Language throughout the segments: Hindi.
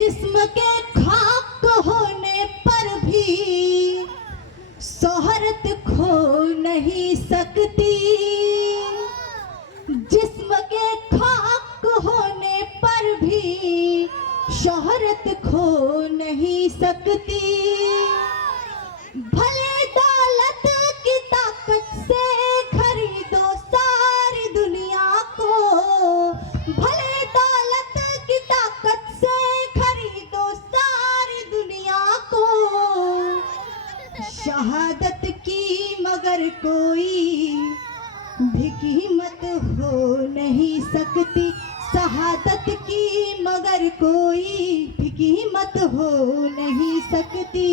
जिस्म के खाक होने पर भी शोहरत खो नहीं सकती। जिस्म के खाक होने पर भी शोहरत खो नहीं सकती। भले दौलत की ताकत से खरीदो सारी दुनिया को, भले दौलत की ताकत से खरीदो सारी दुनिया को, शहादत की मगर कोई भी कीमत हो नहीं सकती। शहादत की मगर कोई भी कीमत हो नहीं सकती।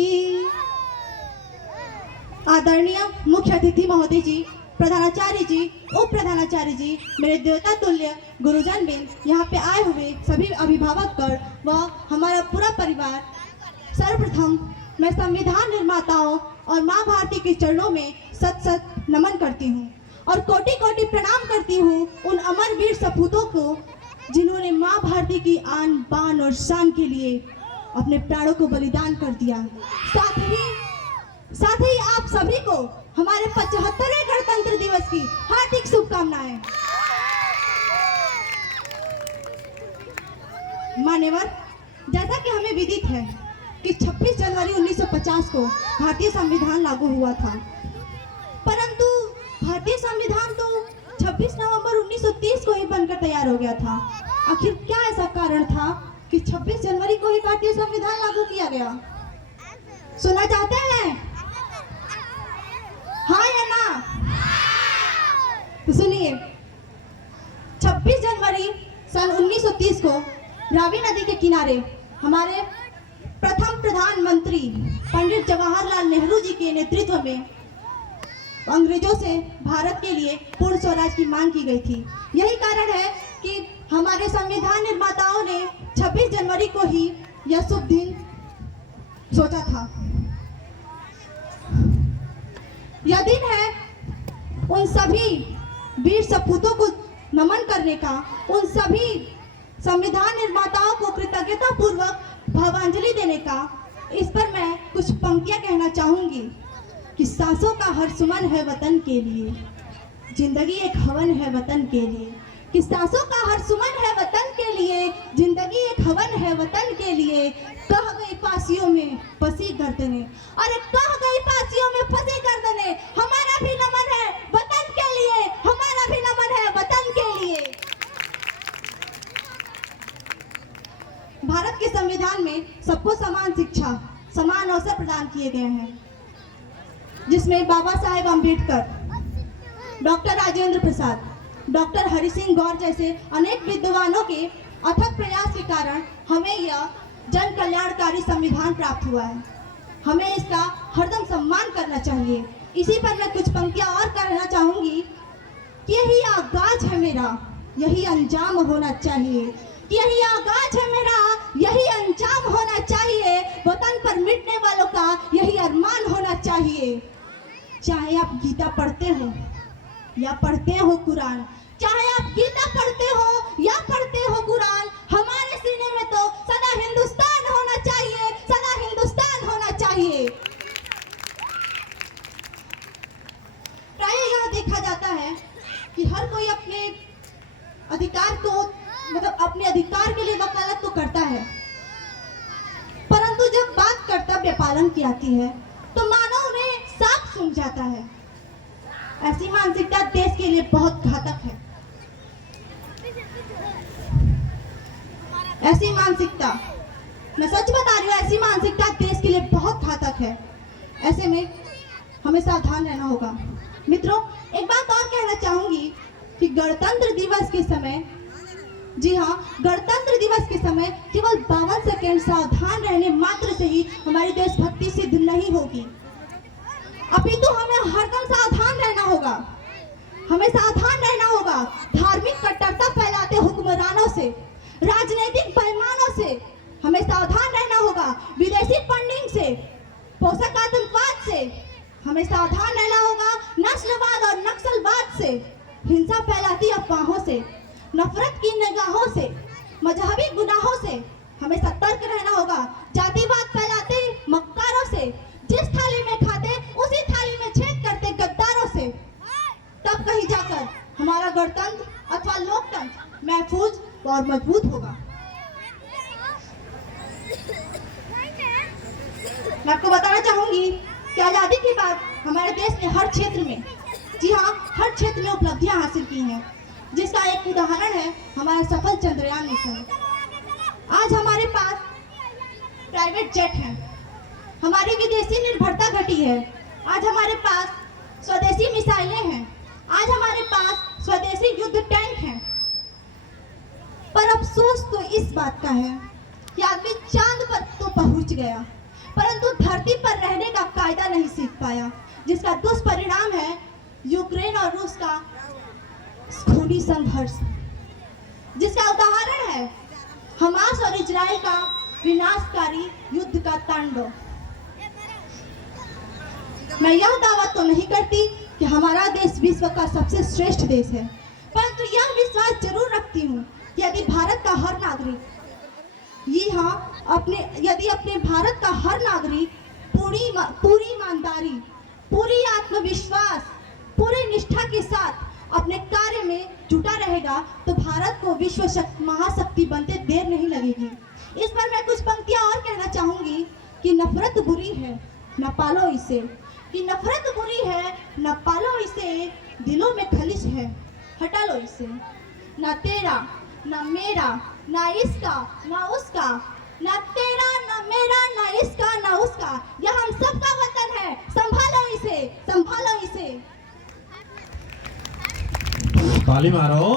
आदरणीय मुख्य अतिथि महोदय जी, प्रधानाचार्य जी, उप प्रधानाचार्य जी, मेरे देवता तुल्य गुरुजन बिन, यहाँ पे आए हुए सभी अभिभावक गण व हमारा पूरा परिवार, सर्वप्रथम मैं संविधान निर्माताओं और माँ भारती के चरणों में सत सत नमन करती हूँ और कोटि कोटि प्रणाम करती हूँ उन अमर वीर सपूतों को जिन्होंने माँ भारती की आन बान और शान के लिए अपने प्राणों को बलिदान कर दिया। साथ ही आप सभी को हमारे 75वें गणतंत्र दिवस की हार्दिक शुभकामनाएं। मान्यवर, जैसा कि हमें विदित है कि 26 जनवरी 1950 को भारतीय संविधान लागू हुआ था, परंतु भारतीय संविधान तो 26 नवंबर 1930 को ही बनकर तैयार हो गया था। आखिर क्या ऐसा कारण था कि 26 जनवरी को ही भारतीय संविधान लागू किया गया? सुनना चाहते हैं? हाँ या ना? तो सुनिए, 26 जनवरी सन 1930 को रावी नदी के किनारे हमारे प्रथम प्रधानमंत्री पंडित जवाहरलाल नेहरू जी के नेतृत्व में अंग्रेजों से भारत के लिए पूर्ण स्वराज की मांग की गई थी। यही कारण है कि हमारे संविधान निर्माताओं ने 26 जनवरी को ही यह शुभ दिन सोचा था। यह दिन है उन सभी वीर सपूतों को नमन करने का, उन सभी संविधान निर्माताओं को कृतज्ञता पूर्वक भावांजलि देने का। इस पर मैं कुछ पंक्तियां कहना चाहूंगी कि सांसों का हर सुमन है वतन के लिए, जिंदगी एक हवन है वतन के लिए। कि सांसों का हर सुमन है वतन के लिए, जिंदगी एक हवन है वतन के लिए। कह गई फांसियों में फंसी गर्दने, अरे कह गई फांसियों में फंसी गर्दने। हमारा भी नमन है वतन के लिए, हमारा भी नमन है वतन के लिए। भारत के संविधान में सबको समान शिक्षा, समान अवसर प्रदान किए गए हैं, जिसमें बाबा साहेब अम्बेडकर, डॉक्टर राजेंद्र प्रसाद, डॉक्टर हरि सिंह गौर जैसे अनेक विद्वानों के अथक प्रयास के कारण हमें यह जन कल्याणकारी संविधान प्राप्त हुआ है। हमें इसका हरदम सम्मान करना चाहिए। इसी पर मैं कुछ पंक्तियां और कहना चाहूंगी कि यही आगाज है मेरा, यही अंजाम होना चाहिए। यही आगाज है मेरा, यही अंजाम होना चाहिए। वतन पर मिटने वालों का यही अरमान होना चाहिए। चाहे आप गीता पढ़ते हो या पढ़ते हो कुरान, चाहे आप गीता पढ़ते हो या पढ़ते हो कुरान, हमारे सीने में तो सदा हिंदुस्तान होना चाहिए, सदा हिंदुस्तान होना चाहिए। प्राय यह देखा जाता है कि हर कोई अपने अधिकार को, मतलब अपने अधिकार के लिए वकालत तो करता है, परंतु जब बात कर्तव्य पालन की आती है तो मानव उन्हें साफ सूझ जाता है। ऐसी मानसिकता देश के लिए बहुत घातक है। ऐसी मानसिकता, मैं सच बता रही हूँ, ऐसी मानसिकता देश के लिए बहुत घातक है। ऐसे में हमें सावधान रहना होगा। मित्रों, एक बात और कहना चाहूंगी कि गणतंत्र दिवस के समय, जी हाँ, गणतंत्र दिवस के समय केवल 52 सेकेंड सावधान रहने मात्र से ही हमारी देशभक्ति सिद्ध नहीं होगी, अपितु हमें हरदम सावधान रहना होगा। हमें सावधान रहना होगा धार्मिक कट्टरता फैलाते हुक्मरानों से, राजनीतिक बेईमानों से। हमें सावधान रहना होगा विदेशी फंडिंग से, पोषक आतंकवाद से। हमें सावधान रहना होगा नस्लवाद और नक्सलवाद से, हिंसा फैलाती अफवाहों से, नफरत की निगाहों से, मजहबी गुनाहों से हमें सतर्क रहना होगा। जातिवाद फैलाते मक्कारों से, जिस थाली में खाते उसी थाली में छेद करते गद्दारों से, तब कहीं जाकर हमारा गणतंत्र अथवा लोकतंत्र महफूज और मजबूत होगा। मैं आपको बताना चाहूंगी कि आजादी के बाद हमारे देश ने हर क्षेत्र में, जी हाँ, हर क्षेत्र में उपलब्धियां हासिल की हैं, जिसका एक उदाहरण है हमारा सफल चंद्रयान मिशन। आज हमारे पास प्राइवेट जेट हैं, हमारी विदेशी निर्भरता घटी है। आज हमारे पास स्वदेशी मिसाइलें हैं, आज हमारे पास स्वदेशी युद्ध टैंक हैं। पर अफसोस तो इस बात का है कि आदमी चांद पर तो पहुंच गया, परंतु धरती पर रहने का कायदा नहीं सीख पाया, जिसका दुष्परिणाम है यूक्रेन और रूस का खूनी संघर्ष, जिसका उदाहरण है हमास और इजराइल का विनाशकारी युद्ध का तांडव। मैं यह दावा तो नहीं करती कि हमारा देश विश्व का सबसे श्रेष्ठ देश है, परंतु यह विश्वास जरूर रखती हूँ कि यदि भारत का हर नागरिक, ये हाँ, यदि अपने भारत का हर नागरिक पूरी ईमानदारी, पूरी आत्मविश्वास, पूरी निष्ठा के साथ अपने कार्य में जुटा रहेगा तो भारत को विश्व महाशक्ति बनते देर नहीं लगेगी। इस पर मैं कुछ पंक्तियां और कहना चाहूंगी कि नफरत बुरी है न पालो इसे, कि नफरत बुरी है न पालो इसे, दिलों में खलिश है हटा लो इसे। न तेरा न मेरा न इसका न उसका, न तेरा न मेरा न इसका न उसका, यह हम सबका वतन है, संभालो इसे, संभालो इसे। ताली मारो।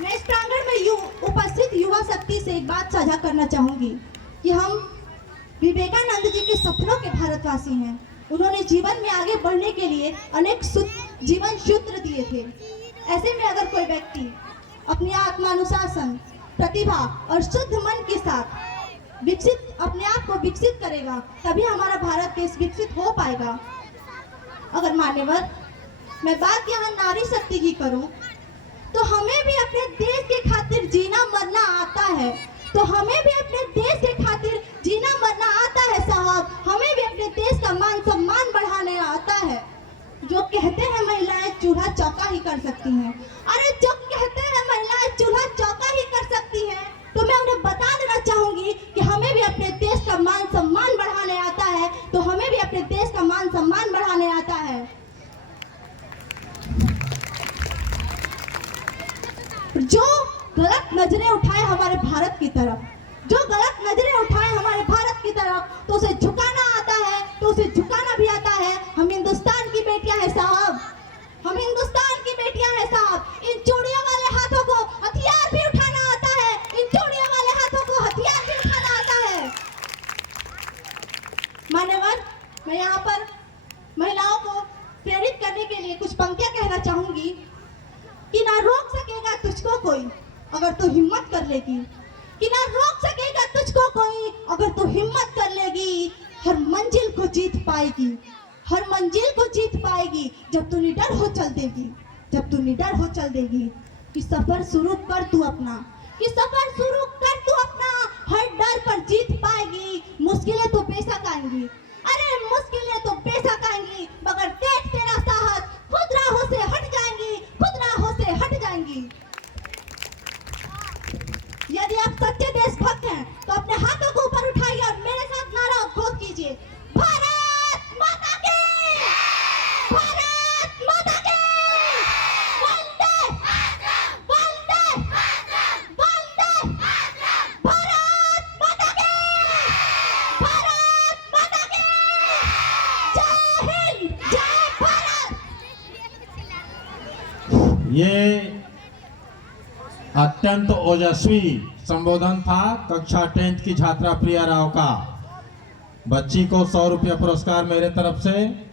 मैं इस प्रांगण में उपस्थित युवा शक्ति से एक बात साझा करना चाहूंगी कि हम विवेकानंद जी के सपनों के भारतवासी हैं। उन्होंने जीवन में आगे बढ़ने के लिए अनेक जीवन सूत्र दिए थे। ऐसे में अगर कोई व्यक्ति अपनी आत्मानुशासन, प्रतिभा और शुद्ध मन के साथ अपने आप को विकसित करेगा, तभी हमारा भारत देश विकसित हो पाएगा। अगर मान्यवर मैं बात यहाँ नारी शक्ति की करूं, तो हमें भी अपने देश के खातिर जीना मरना आता है, तो हमें भी अपने देश के खातिर जीना मरना आता है साहब। हमें भी अपने देश का मान सम्मान बढ़ाने आता है। जो कहते हैं महिलाएं चूल्हा चौका ही कर सकती हैं, अरे जो कहते हैं महिलाएं चूल्हा चौका ही कर सकती हैं, तो मैं उन्हें बता देना चाहूंगी कि हमें भी अपने देश का मान सम्मान बढ़ाने आता है, तो हमें भी अपने देश का मान सम्मान बढ़ाने आता है। जो गलत नजरें उठाए हमारे भारत की तरफ, जो गलत नजरें उठाए हमारे भारत की तरफ, तो उसे झुकाना आता है, तो उसे झुकाना भी आता है। हम हिंदुस्तान की बेटियां हैं साहब, हम हिंदुस्तान की बेटियां हैं साहब। इन चूड़ियों वाले हाथों को हथियार भी उठाना आता है, इन चूड़ियों वाले हाथों को हथियार भी उठाना आता है। मान्यवर, मैं यहाँ पर महिलाओं को प्रेरित करने के लिए कुछ पंक्तियां कहना चाहूंगी कि ना रोक सकेगा तुझको कोई अगर तू हिम्मत कर लेगी, कि ना रोक सकेगा तुझको कोई अगर तू हिम्मत कर लेगी। हर मंजिल को जीत पाएगी, हर मंजिल को जीत पाएगी जब तू निडर हो चल देगी, जब तू निडर हो चल देगी। कि सफर शुरू कर तू अपना, कि सफर शुरू कर तू अपना, हर डर पर जीत पाएगी। मुश्किलें तो बेशक आएंगी, अरे मुश्किलें तो बेशक आएंगी, मगर देख तेरा साहस खुद राहों से हट जाएंगी, खुद राहों से हट जाएंगी। यदि आप सच्चे देशभक्त हैं तो अपने हाथों को ऊपर उठाइए और मेरे साथ नारा उद्घोष कीजिए, भारत माता की, भारत माता की, वंदे वंदे वंदे, भारत माता की, भारत माता की, जय हिंद, जय भारत। ये अत्यंत ओजस्वी संबोधन था कक्षा 10th की छात्रा प्रिया राव का। बच्ची को 100 रुपया पुरस्कार मेरे तरफ से।